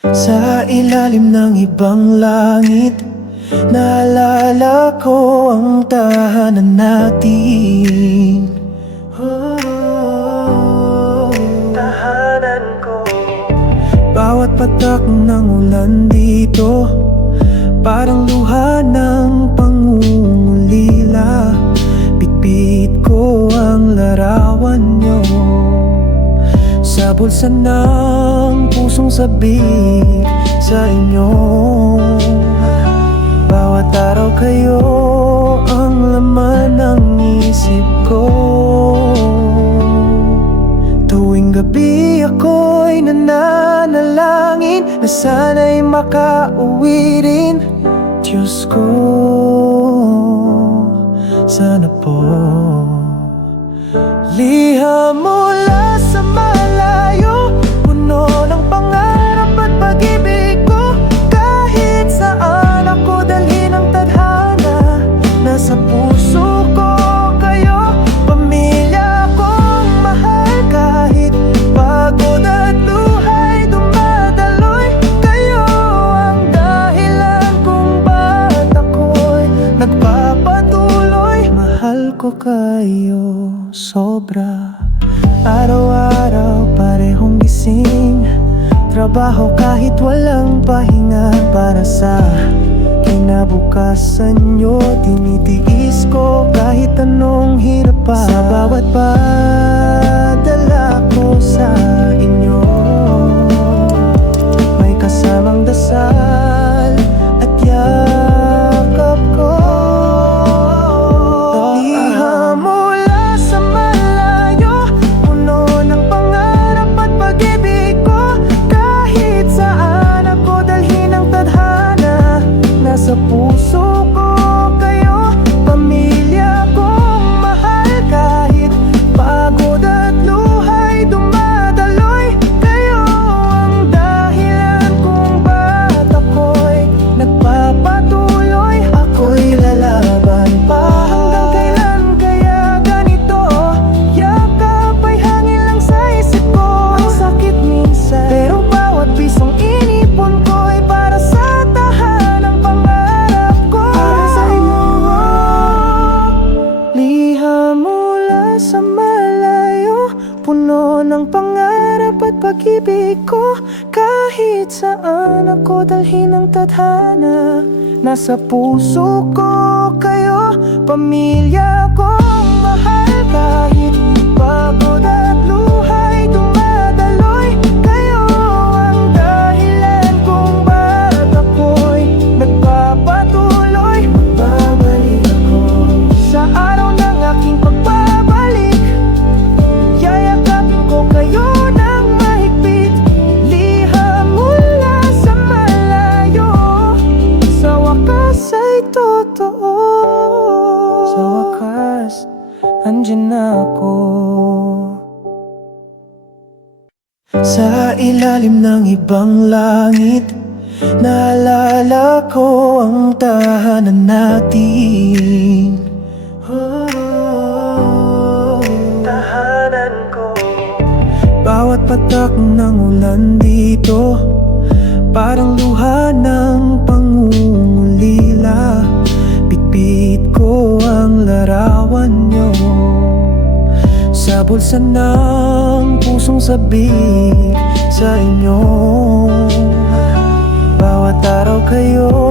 Sa ilalim ng ibang langit, naalala ko ang tahanan natin. Tahanan ko. Bawat patak ng ulan dito, parang luha ng pangungulila. Bitbit ko ang larawan nyo sa bulsa ng pusong sabik sa inyo. Bawat araw kayo ang laman ng isip ko. Tuwing gabi ako'y nananalangin na sana'y makauwi rin. Diyos ko, sana po. Liham mula sa malayo, puno ng pangarap at pag-ibig ko. Kahit saan ako dalhin ang tadhana, nasa puso ko kayo. Pamilya kong mahal, kahit pagod at luhay dumadaloy. Kayo ang dahilan kung ba't ako'y nagpapatuloy. Mahal ko kayo sobra. Araw-araw parehong gising, trabaho kahit walang pahinga. Para sa kinabukasan nyo, tinitiis ko kahit anong hirap pa. Sa bawat padala ko sa inyo, may kasamang dasal at yakap ko. Liham mula sa malayo, puno ng pangarap at pag-ibig ko. Kahit saan ako dalhin ang tadhana, nasa puso ko kayo. Pamilya kong mahal, kahit pagod at luhay dumadaloy. Kayo ang dahilan kung ba't ako'y nagpapatuloy. Ako'y lalaban pa hanggang kailan kaya ganito. Yakap ay hangin lang sa isip ko. Ang sakit minsan, pero bawat pisong inipon ko ay para sa tahanang pangarap ko. Para sa inyo. Liham mula sa malayo, puno ng pangarap at pag-ibig ko. Kahit saan ako dalhin ang tadhana, nasa puso ko kayo. Pamilya kong mahal, kahit pagod at luhay dumadaloy. Kayo ang dahilan kung ba't ako'y nagpapatuloy. Magbabalik ako sa araw ng aking pagbabalik. Yayakapin ko kayo ng mahigpit. Liham mula sa malayo, sa wakas ay totoo. Sa wakas, andyan ako. Sa ilalim ng ibang langit, naalala ko ang tahanan natin. Tahanan ko. Bawat patak ng ulan dito, parang luha ng pangungulila. Bitbit ko ang larawan nyo sa bulsa ng pusong sabik sa inyo. Bawat araw kayo